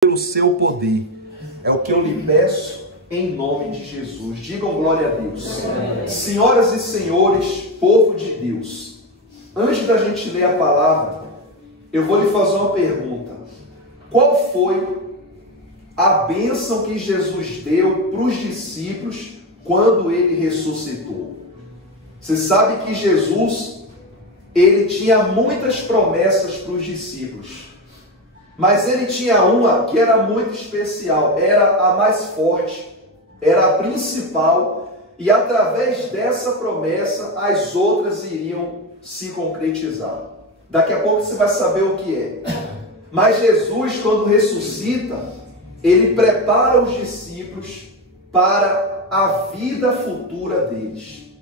pelo seu poder. É o que eu lhe peço em nome de Jesus. Digam glória a Deus. Senhoras e senhores, povo de Deus, antes da gente ler a palavra, eu vou lhe fazer uma pergunta. Qual foi a bênção que Jesus deu para os discípulos quando ele ressuscitou? Você sabe que Jesus, ele tinha muitas promessas para os discípulos. Mas ele tinha uma que era muito especial, era a mais forte, era a principal, e através dessa promessa as outras iriam se concretizar. Daqui a pouco você vai saber o que é. Mas Jesus, quando ressuscita, ele prepara os discípulos para a vida futura deles.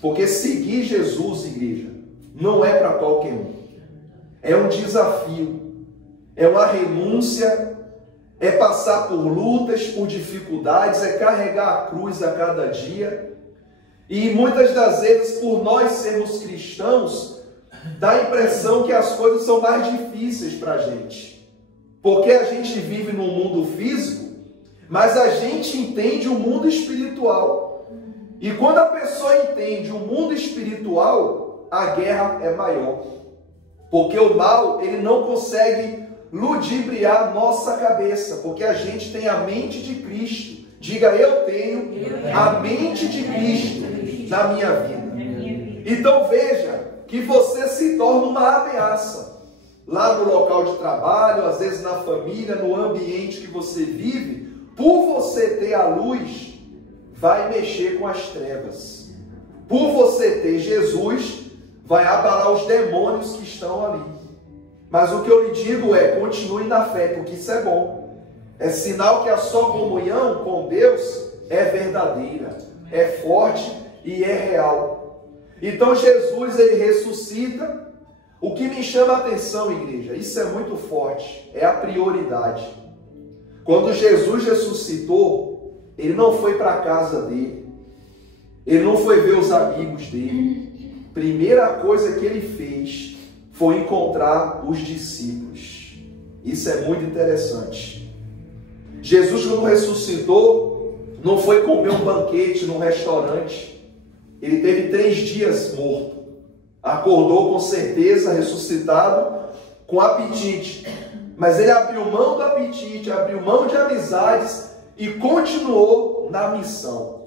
Porque seguir Jesus, igreja, não é para qualquer um. É um desafio. É uma renúncia, é passar por lutas, por dificuldades, é carregar a cruz a cada dia. E muitas das vezes, por nós sermos cristãos, dá a impressão que as coisas são mais difíceis para a gente. Porque a gente vive num mundo físico, mas a gente entende o mundo espiritual. E quando a pessoa entende o mundo espiritual, a guerra é maior. Porque o mal, ele não consegue ludibriar nossa cabeça, porque a gente tem a mente de Cristo. Diga, eu tenho a mente de Cristo na minha vida. Então veja que você se torna uma ameaça. Lá no local de trabalho, às vezes na família, no ambiente que você vive, por você ter a luz, vai mexer com as trevas. Por você ter Jesus, vai abalar os demônios que estão ali. Mas o que eu lhe digo é, continue na fé, porque isso é bom. É sinal que a sua comunhão com Deus é verdadeira, é forte e é real. Então Jesus, ele ressuscita. O que me chama a atenção, igreja, isso é muito forte, é a prioridade. Quando Jesus ressuscitou, ele não foi para a casa dele, ele não foi ver os amigos dele. Primeira coisa que ele fez foi encontrar os discípulos. Isso é muito interessante. Jesus, quando ressuscitou, não foi comer um banquete num restaurante. Ele teve 3 dias morto. Acordou com certeza, ressuscitado, com apetite. Mas ele abriu mão do apetite, abriu mão de amizades e continuou na missão.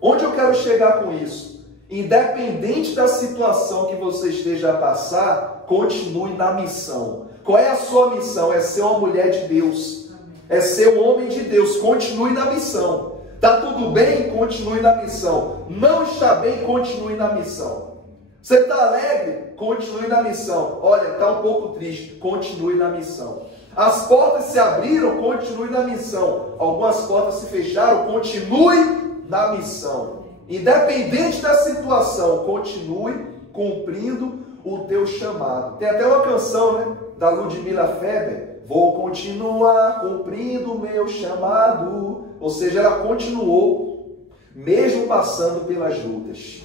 Onde eu quero chegar com isso? Independente da situação que você esteja a passar, continue na missão. Qual é a sua missão? É ser uma mulher de Deus. É ser um homem de Deus. Continue na missão. Está tudo bem? Continue na missão. Não está bem? Continue na missão. Você está alegre? Continue na missão. Olha, está um pouco triste. Continue na missão. As portas se abriram? Continue na missão. Algumas portas se fecharam? Continue na missão. Independente da situação, continue cumprindo o teu chamado. Tem até uma canção, né, da Ludmila Feber. Vou continuar cumprindo o meu chamado. Ou seja, ela continuou, mesmo passando pelas lutas.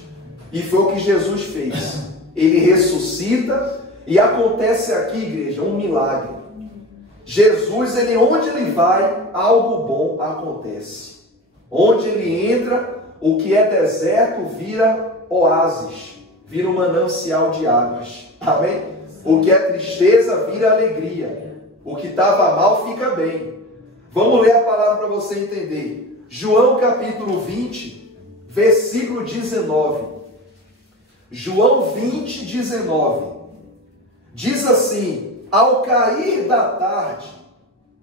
E foi o que Jesus fez. Ele ressuscita e acontece aqui, igreja, um milagre. Jesus, onde ele vai, algo bom acontece. Onde ele entra, o que é deserto vira oásis, vira um manancial de águas. Amém? O que é tristeza vira alegria. O que estava mal fica bem. Vamos ler a palavra para você entender. João capítulo 20, versículo 19. João 20, 19. Diz assim: ao cair da tarde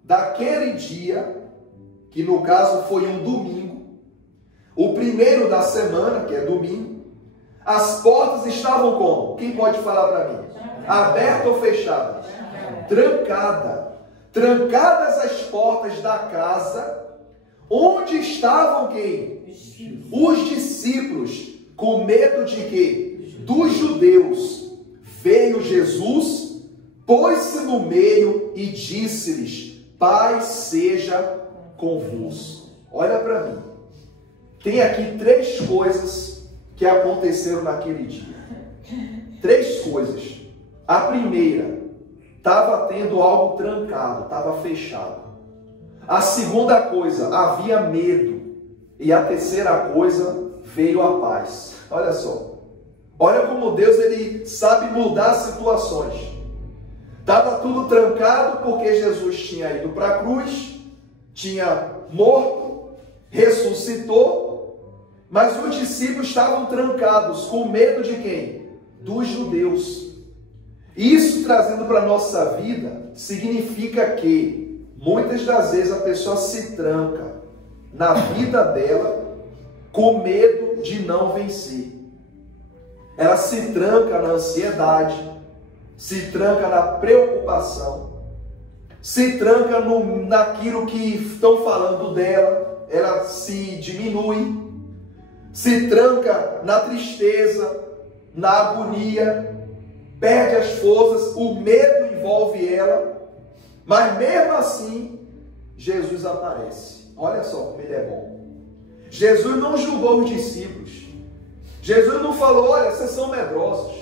daquele dia, que no caso foi um domingo, o primeiro da semana, que é domingo, as portas estavam como? Quem pode falar para mim? Abertas ou fechadas? Trancadas. Trancadas as portas da casa, onde estavam quem? Os discípulos, com medo de quê? Dos judeus. Veio Jesus, pôs-se no meio e disse-lhes: paz seja convosco. Olha para mim. Tem aqui 3 coisas que aconteceram naquele dia. 3 coisas. A primeira, estava tendo algo trancado, estava fechado. A segunda coisa, havia medo. E a terceira coisa, veio a paz. Olha só. Olha como Deus, ele sabe mudar situações. Estava tudo trancado porque Jesus tinha ido para a cruz, tinha morto, ressuscitou, mas os discípulos estavam trancados com medo de quem? Dos judeus. Isso, trazendo para a nossa vida, significa que muitas das vezes a pessoa se tranca na vida dela com medo de não vencer. Ela se tranca na ansiedade, se tranca na preocupação, se tranca naquilo que estão falando dela, ela se diminui, se tranca na tristeza, na agonia, perde as forças, o medo envolve ela, mas mesmo assim, Jesus aparece. Olha só como ele é bom. Jesus não julgou os discípulos. Jesus não falou, olha, vocês são medrosos.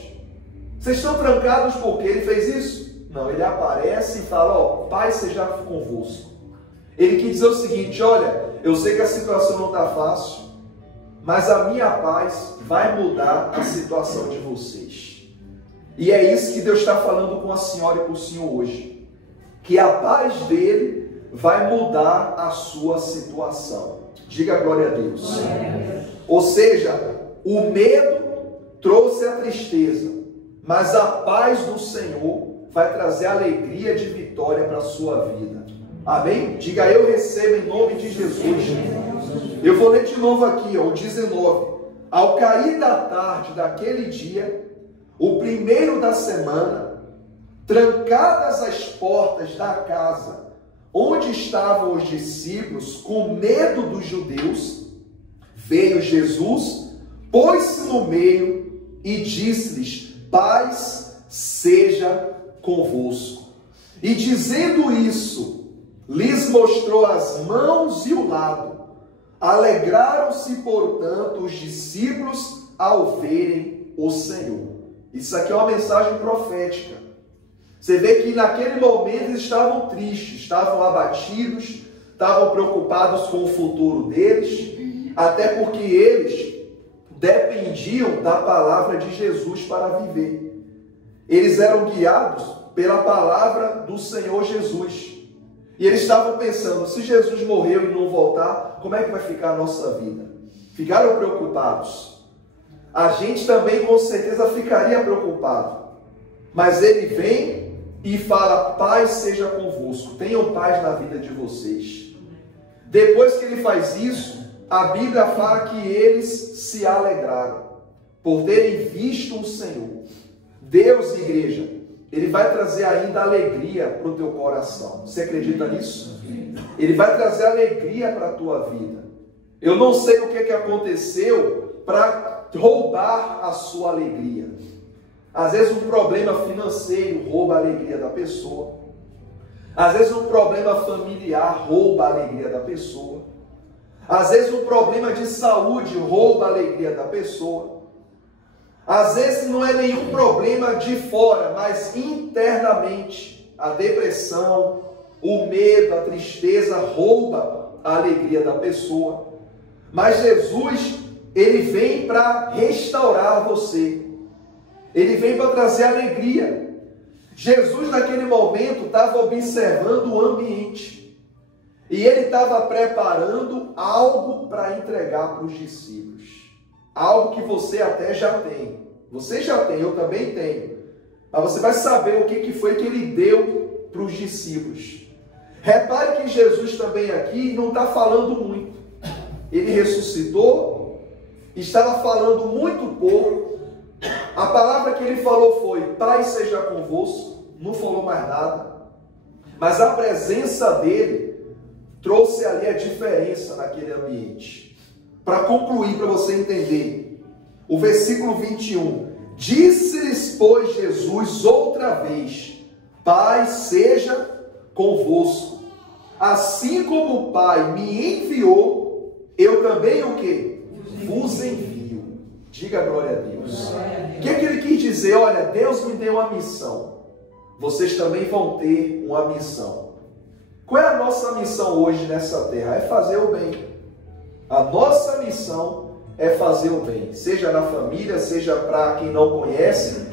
Vocês estão trancados porque ele fez isso? Não, ele aparece e fala, ó, paz seja convosco. Ele quis dizer o seguinte, olha, eu sei que a situação não está fácil, mas a minha paz vai mudar a situação de vocês. E é isso que Deus está falando com a senhora e com o senhor hoje. Que a paz dele vai mudar a sua situação. Diga glória a Deus. Ou seja, o medo trouxe a tristeza, mas a paz do Senhor vai trazer alegria de vitória para a sua vida. Amém? Diga, eu recebo em nome de Jesus. Eu vou ler de novo aqui, ó, o 19. Ao cair da tarde daquele dia, o primeiro da semana, trancadas as portas da casa onde estavam os discípulos, com medo dos judeus, veio Jesus, pôs-se no meio e disse-lhes, paz seja convosco. E dizendo isso, lhes mostrou as mãos e o lado. Alegraram-se, portanto, os discípulos ao verem o Senhor. Isso aqui é uma mensagem profética. Você vê que naquele momento eles estavam tristes, estavam abatidos, estavam preocupados com o futuro deles, até porque eles dependiam da palavra de Jesus para viver. Eles eram guiados pela palavra do Senhor Jesus. E eles estavam pensando, se Jesus morreu e não voltar, como é que vai ficar a nossa vida? Ficaram preocupados. A gente também com certeza ficaria preocupado. Mas ele vem e fala, paz seja convosco. Tenham paz na vida de vocês. Depois que ele faz isso, a Bíblia fala que eles se alegraram por terem visto o Senhor. Deus, igreja, ele vai trazer ainda alegria para o teu coração. Você acredita nisso? Ele vai trazer alegria para a tua vida. Eu não sei o que aconteceu para roubar a sua alegria. Às vezes um problema financeiro rouba a alegria da pessoa. Às vezes um problema familiar rouba a alegria da pessoa. Às vezes um problema de saúde rouba a alegria da pessoa. Às vezes não é nenhum problema de fora, mas internamente. A depressão, o medo, a tristeza rouba a alegria da pessoa. Mas Jesus, ele vem para restaurar você. Ele vem para trazer alegria. Jesus, naquele momento, estava observando o ambiente. E ele estava preparando algo para entregar para os discípulos. Algo que você até já tem. Você já tem, eu também tenho. Mas você vai saber o que foi que ele deu para os discípulos. Repare que Jesus também aqui não está falando muito. Ele ressuscitou, estava falando muito pouco. A palavra que ele falou foi, paz seja convosco, não falou mais nada. Mas a presença dele trouxe ali a diferença naquele ambiente. Para concluir, para você entender, o versículo 21, disse-lhes, pois, Jesus outra vez, paz seja convosco. Assim como o Pai me enviou, eu também o quê? Vos envio. Diga glória a Deus. O que ele quis dizer? Olha, Deus me deu uma missão. Vocês também vão ter uma missão. Qual é a nossa missão hoje nessa terra? É fazer o bem. A nossa missão é fazer o bem, seja na família, seja para quem não conhece,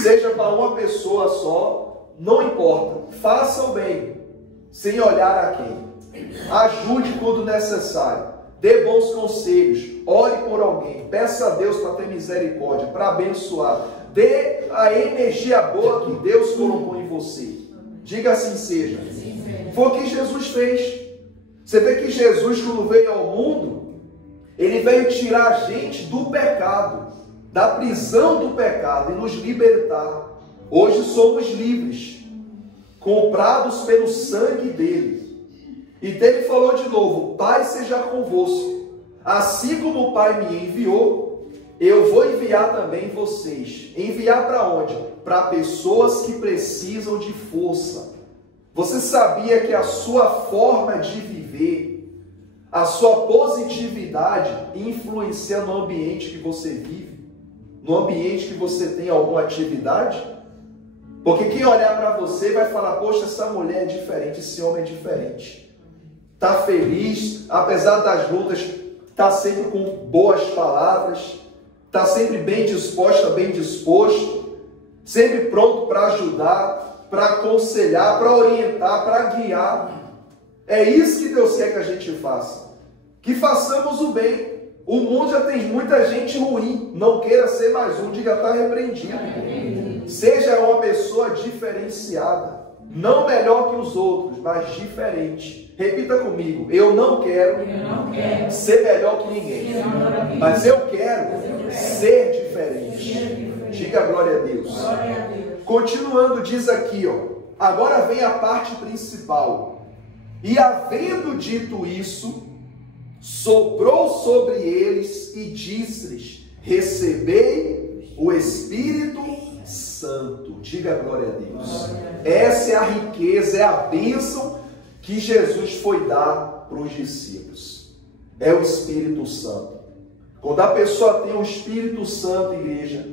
seja para uma pessoa só, não importa. Faça o bem, sem olhar a quem. Ajude quando necessário. Dê bons conselhos. Ore por alguém. Peça a Deus para ter misericórdia, para abençoar. Dê a energia boa que Deus colocou em você. Diga assim seja. Foi o que Jesus fez. Você vê que Jesus, quando veio ao mundo, ele veio tirar a gente do pecado, da prisão do pecado e nos libertar. Hoje somos livres, comprados pelo sangue dele. E ele falou de novo: Pai seja convosco. Assim como o Pai me enviou, eu vou enviar também vocês. Enviar para onde? Para pessoas que precisam de força. Você sabia que a sua forma de viver, a sua positividade influencia no ambiente que você vive? No ambiente que você tem alguma atividade? Porque quem olhar para você vai falar: poxa, essa mulher é diferente, esse homem é diferente. Está feliz, apesar das lutas, está sempre com boas palavras, está sempre bem disposta, bem disposto, sempre pronto para ajudar, para aconselhar, para orientar, para guiar. É isso que Deus quer que a gente faça. Que façamos o bem. O mundo já tem muita gente ruim. Não queira ser mais um, diga: está repreendido. Seja uma pessoa diferenciada. Não melhor que os outros, mas diferente. Repita comigo: eu não quero ser melhor que ninguém, mas eu quero ser diferente. Diga glória a Deus. Continuando, diz aqui, agora vem a parte principal. E havendo dito isso, soprou sobre eles e disse-lhes: recebei o Espírito Santo. Diga glória a Deus. Essa é a riqueza, é a bênção que Jesus foi dar para os discípulos. É o Espírito Santo. Quando a pessoa tem o Espírito Santo, igreja,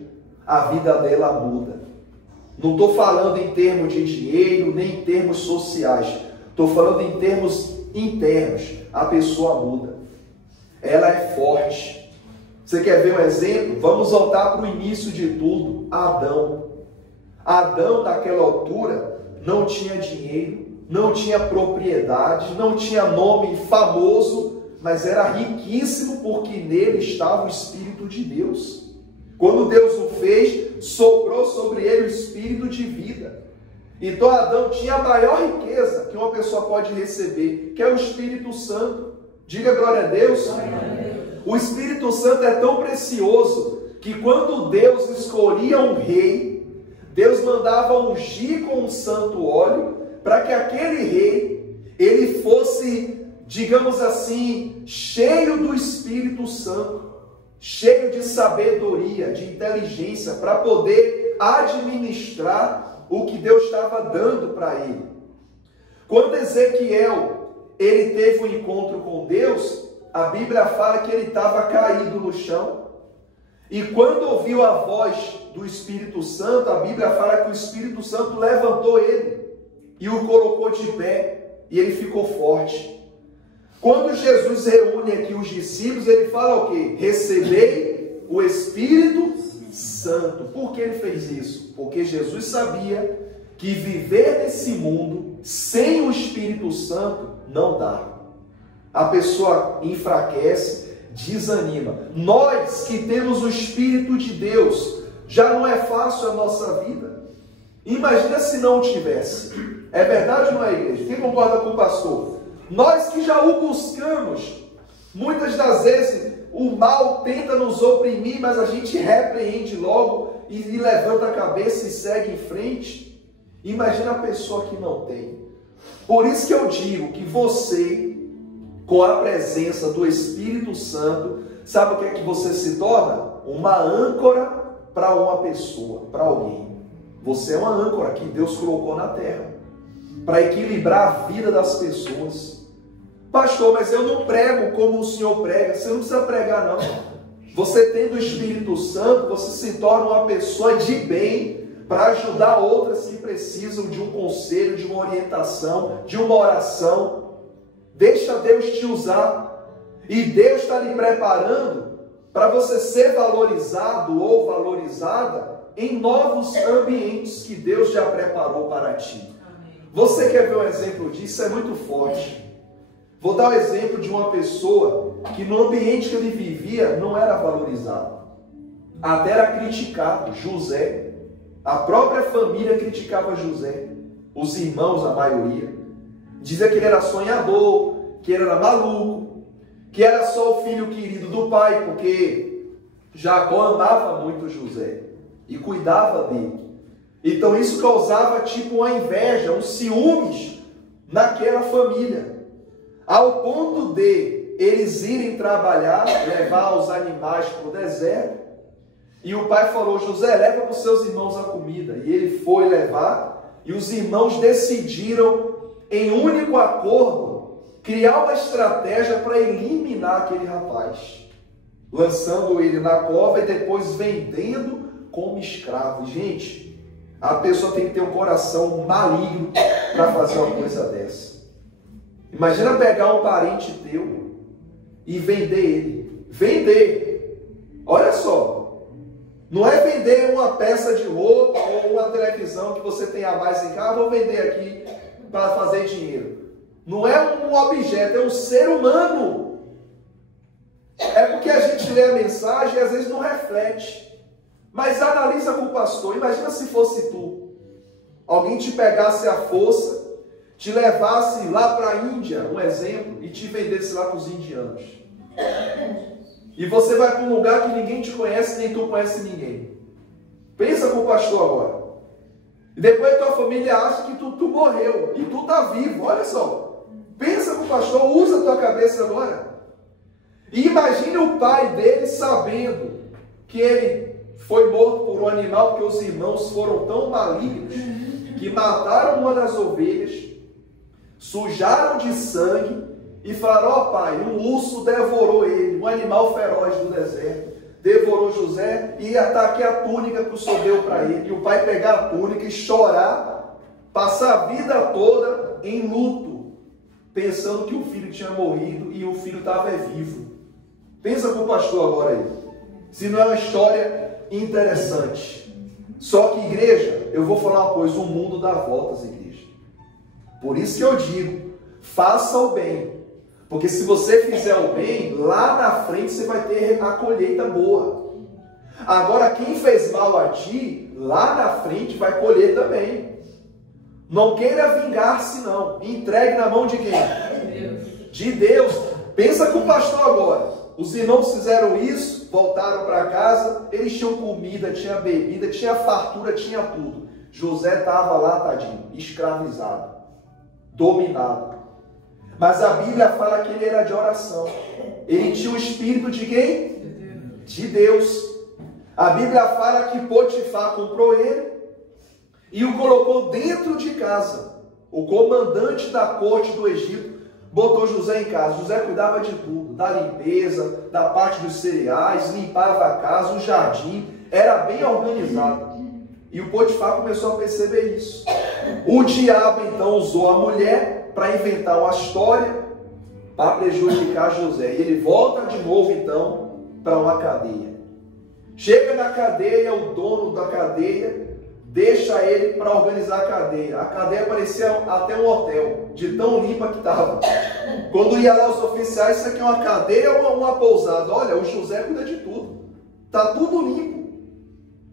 a vida dela muda. Não estou falando em termos de dinheiro, nem em termos sociais. Estou falando em termos internos. A pessoa muda. Ela é forte. Você quer ver um exemplo? Vamos voltar para o início de tudo. Adão. Adão, naquela altura, não tinha dinheiro, não tinha propriedade, não tinha nome famoso, mas era riquíssimo porque nele estava o Espírito de Deus. Quando Deus o fez, soprou sobre ele o Espírito de vida. Então Adão tinha a maior riqueza que uma pessoa pode receber, que é o Espírito Santo. Diga glória a Deus. O Espírito Santo é tão precioso que quando Deus escolhia um rei, Deus mandava ungir com um santo óleo para que aquele rei, ele fosse, digamos assim, cheio do Espírito Santo, cheio de sabedoria, de inteligência, para poder administrar o que Deus estava dando para ele. Quando Ezequiel, ele teve um encontro com Deus, a Bíblia fala que ele estava caído no chão, e quando ouviu a voz do Espírito Santo, a Bíblia fala que o Espírito Santo levantou ele e o colocou de pé, e ele ficou forte. Quando Jesus reúne aqui os discípulos, ele fala o quê? Recebei o Espírito Santo. Por que ele fez isso? Porque Jesus sabia que viver nesse mundo sem o Espírito Santo não dá. A pessoa enfraquece, desanima. Nós que temos o Espírito de Deus, já não é fácil a nossa vida. Imagina se não tivesse. É verdade ou não é, igreja? Quem concorda com o pastor? Nós que já o buscamos, muitas das vezes o mal tenta nos oprimir, mas a gente repreende logo e levanta a cabeça e segue em frente. Imagina a pessoa que não tem. Por isso que eu digo que você, com a presença do Espírito Santo, sabe o que é que você se torna? Uma âncora para uma pessoa, para alguém. Você é uma âncora que Deus colocou na terra para equilibrar a vida das pessoas. Pastor, mas eu não prego como o senhor prega. Você não precisa pregar, não. Você tendo o Espírito Santo, você se torna uma pessoa de bem para ajudar outras que precisam de um conselho, de uma orientação, de uma oração. Deixa Deus te usar. E Deus está lhe preparando para você ser valorizado ou valorizada em novos ambientes que Deus já preparou para ti. Você quer ver um exemplo disso? É muito forte. Vou dar o exemplo de uma pessoa que no ambiente que ele vivia não era valorizado. Até era criticado. José. A própria família criticava José. Os irmãos, a maioria. Dizia que ele era sonhador, que ele era maluco, que era só o filho querido do pai, porque Jacó amava muito José e cuidava dele. Então isso causava tipo uma inveja, um ciúmes naquela família. Ao ponto de eles irem trabalhar, levar os animais para o deserto. E o pai falou, José, leva para os seus irmãos a comida. E ele foi levar. E os irmãos decidiram, em único acordo, criar uma estratégia para eliminar aquele rapaz. Lançando ele na cova e depois vendendo como escravo. Gente, a pessoa tem que ter um coração maligno para fazer uma coisa dessa. Imagina pegar um parente teu e vender ele. Vender. Olha só. Não é vender uma peça de roupa ou uma televisão que você tem a mais em casa. Vou vender aqui para fazer dinheiro. Não é um objeto, é um ser humano. É porque a gente lê a mensagem e às vezes não reflete. Mas analisa com o pastor. Imagina se fosse tu. Alguém te pegasse à força, te levasse lá para a Índia, um exemplo, e te vendesse lá para os indianos. E você vai para um lugar que ninguém te conhece, nem tu conhece ninguém. Pensa com o pastor agora. E depois a tua família acha que tu morreu, e tu está vivo, olha só. Pensa com o pastor, usa a tua cabeça agora. E imagine o pai dele sabendo que ele foi morto por um animal, porque os irmãos foram tão malignos, que mataram uma das ovelhas, sujaram de sangue e falaram, ó pai, um urso devorou ele, um animal feroz do deserto, devorou José e está aqui a túnica que o senhor deu para ele. E o pai pegar a túnica e chorar, passar a vida toda em luto, pensando que o filho tinha morrido e o filho estava vivo. Pensa com o pastor agora aí, se não é uma história interessante. Só que igreja, eu vou falar uma coisa, o mundo dá voltas, igreja. Por isso que eu digo, faça o bem. Porque se você fizer o bem, lá na frente você vai ter a colheita boa. Agora, quem fez mal a ti, lá na frente vai colher também. Não queira vingar-se não. Entregue na mão de quem? De Deus. Pensa com o pastor agora. Os irmãos fizeram isso, voltaram para casa, eles tinham comida, tinha bebida, tinha fartura, tinha tudo. José estava lá, tadinho, escravizado, dominado. Mas a Bíblia fala que ele era de oração. Ele tinha o espírito de quem? De Deus. A Bíblia fala que Potifar comprou ele e o colocou dentro de casa. O comandante da corte do Egito botou José em casa. José cuidava de tudo, da limpeza, da parte dos cereais, limpava a casa, o jardim, era bem organizado. E o Potifar começou a perceber isso. O diabo então usou a mulher para inventar uma história para prejudicar José. E ele volta de novo então para uma cadeia. Chega na cadeia, o dono da cadeia deixa ele para organizar a cadeia. A cadeia parecia até um hotel, de tão limpa que estava. Quando ia lá os oficiais, isso aqui é uma cadeia ou uma pousada? Olha, o José cuida de tudo. Está tudo limpo.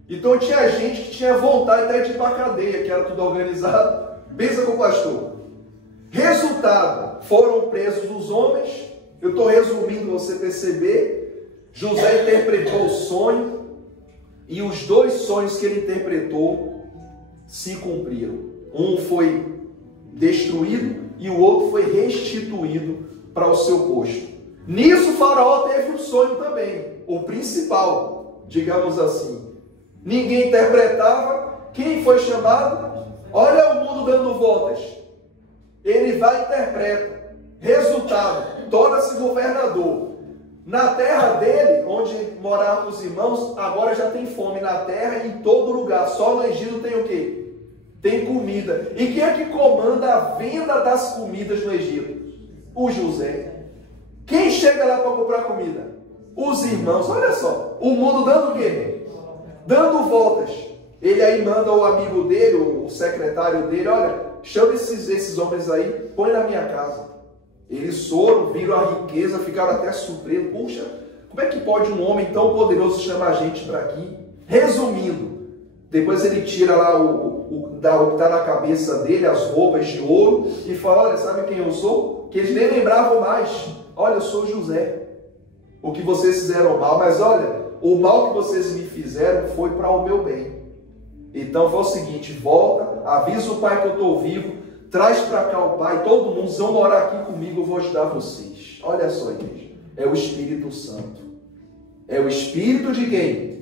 Então tinha gente que tinha vontade até de ir para a cadeia, que era tudo organizado. Pensa com o pastor. Resultado, foram presos os homens. Eu estou resumindo para você perceber. José interpretou o sonho. E os dois sonhos que ele interpretou se cumpriram. Um foi destruído e o outro foi restituído para o seu posto. Nisso o faraó teve um sonho também. O principal, digamos assim. Ninguém interpretava. Quem foi chamado? Olha o mundo dando voltas. Ele vai e interpreta. Resultado, torna-se governador. Na terra dele, onde moravam os irmãos, agora já tem fome na terra e em todo lugar. Só no Egito tem o quê? Tem comida. E quem é que comanda a venda das comidas no Egito? O José. Quem chega lá para comprar comida? Os irmãos. Olha só, o mundo dando o quê? Dando voltas. Ele aí manda o amigo dele, o secretário dele, olha, chama esses homens aí, põe na minha casa. Eles foram, viram a riqueza, ficaram até surpresos. Puxa, como é que pode um homem tão poderoso chamar a gente para aqui? Resumindo, depois ele tira lá o que está na cabeça dele, as roupas de ouro, e fala, olha, sabe quem eu sou? Que eles nem lembravam mais. Olha, eu sou José. O que vocês fizeram mal, mas olha, o mal que vocês me fizeram foi para o meu bem. Então foi o seguinte, volta, avisa o pai que eu estou vivo, traz para cá o pai, todo mundo, vocês vão morar aqui comigo, eu vou ajudar vocês. Olha só, igreja, é o Espírito Santo. É o Espírito de quem?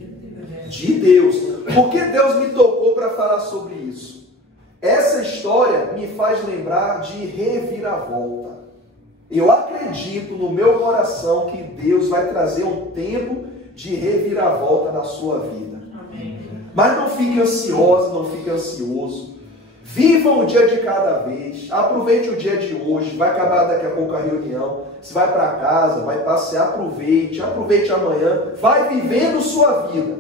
De Deus. Por que Deus me tocou para falar sobre isso? Essa história me faz lembrar de reviravolta. Eu acredito no meu coração que Deus vai trazer um tempo de reviravolta na sua vida. Amém. Mas não fique ansiosa, não fique ansioso. Viva um dia de cada vez. Aproveite o dia de hoje. Vai acabar daqui a pouco a reunião. Você vai para casa, vai passear, aproveite amanhã. Vai vivendo sua vida.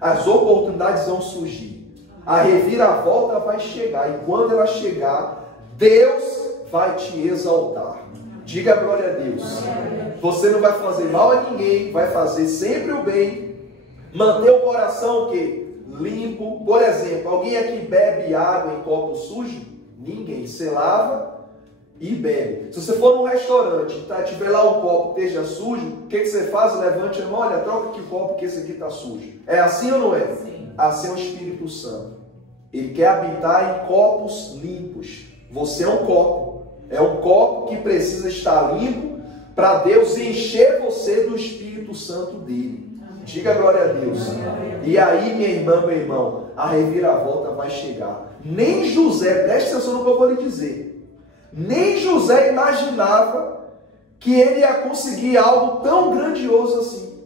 As oportunidades vão surgir. A reviravolta vai chegar. E quando ela chegar, Deus vai te exaltar. Diga glória a Deus. Você não vai fazer mal a ninguém, vai fazer sempre o bem. Manter o coração o quê? Limpo. Por exemplo, alguém aqui bebe água em copo sujo? Ninguém. Você lava e bebe. Se você for num restaurante e tiver lá um copo que esteja sujo, o que você faz? Levante a mão, olha, troca aqui o copo que esse aqui está sujo. É assim ou não é? Sim. Assim é o Espírito Santo. Ele quer habitar em copos limpos. Você é um copo. É um copo que precisa estar limpo para Deus encher você do Espírito Santo dele. Diga glória a Deus. E aí, minha irmã, meu irmão, a reviravolta vai chegar. Nem José, preste atenção no que eu vou lhe dizer. Nem José imaginava que ele ia conseguir algo tão grandioso assim.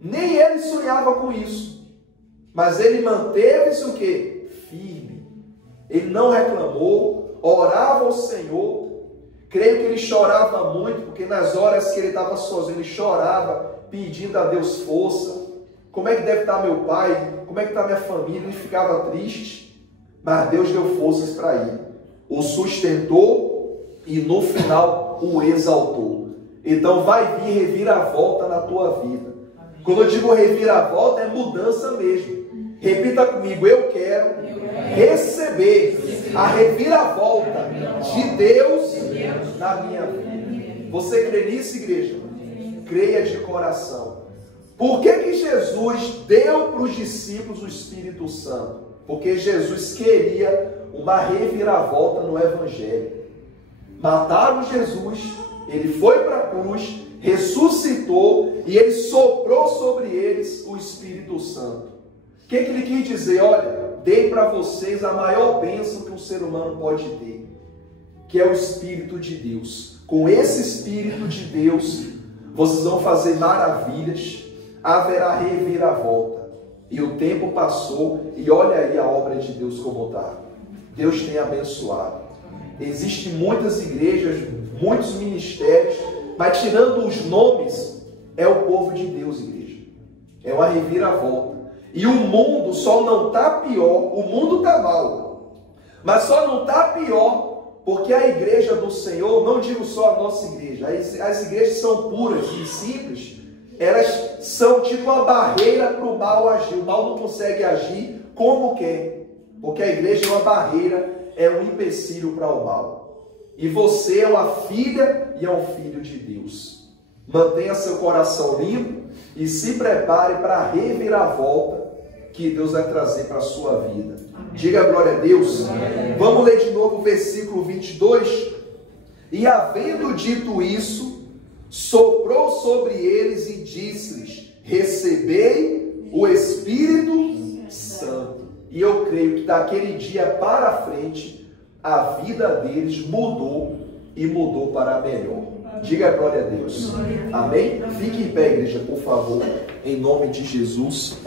Nem ele sonhava com isso. Mas ele manteve-se o quê? Firme. Ele não reclamou, orava ao Senhor. Creio que ele chorava muito, porque nas horas que ele estava sozinho, ele chorava, pedindo a Deus força. Como é que deve estar meu pai? Como é que está minha família? Ele ficava triste, mas Deus deu forças para ele. O sustentou e no final o exaltou. Então vai vir reviravolta na tua vida. Quando eu digo reviravolta, é mudança mesmo. Repita comigo, eu quero receber a reviravolta de Deus na minha vida. Você crê nisso, igreja? Creia de coração. Por que Jesus deu para os discípulos o Espírito Santo? Porque Jesus queria uma reviravolta no Evangelho. Mataram Jesus, ele foi para a cruz, ressuscitou e ele soprou sobre eles o Espírito Santo. O que ele quis dizer? Olha, dei para vocês a maior bênção que um ser humano pode ter, que é o Espírito de Deus. Com esse Espírito de Deus, vocês vão fazer maravilhas, haverá reviravolta. E o tempo passou, e olha aí a obra de Deus como está. Deus tem abençoado. Existem muitas igrejas, muitos ministérios, mas tirando os nomes, é o povo de Deus, igreja. É uma reviravolta. E o mundo só não está pior, o mundo está mal, mas só não está pior porque a igreja do Senhor, não digo só a nossa igreja, as igrejas são puras e simples, elas são tipo uma barreira para o mal agir. O mal não consegue agir como quer, porque a igreja é uma barreira, é um empecilho para o mal. E você é uma filha e é um filho de Deus. Mantenha seu coração limpo e se prepare para a reviravolta que Deus vai trazer para a sua vida. Amém. Diga glória a Deus. Amém. Vamos ler de novo o versículo 22. E havendo dito isso, soprou sobre eles e disse-lhes: recebei o Espírito Santo. E eu creio que daquele dia para frente, a vida deles mudou e mudou para melhor. Diga glória a Deus. Amém? Fique em pé, igreja, por favor, em nome de Jesus.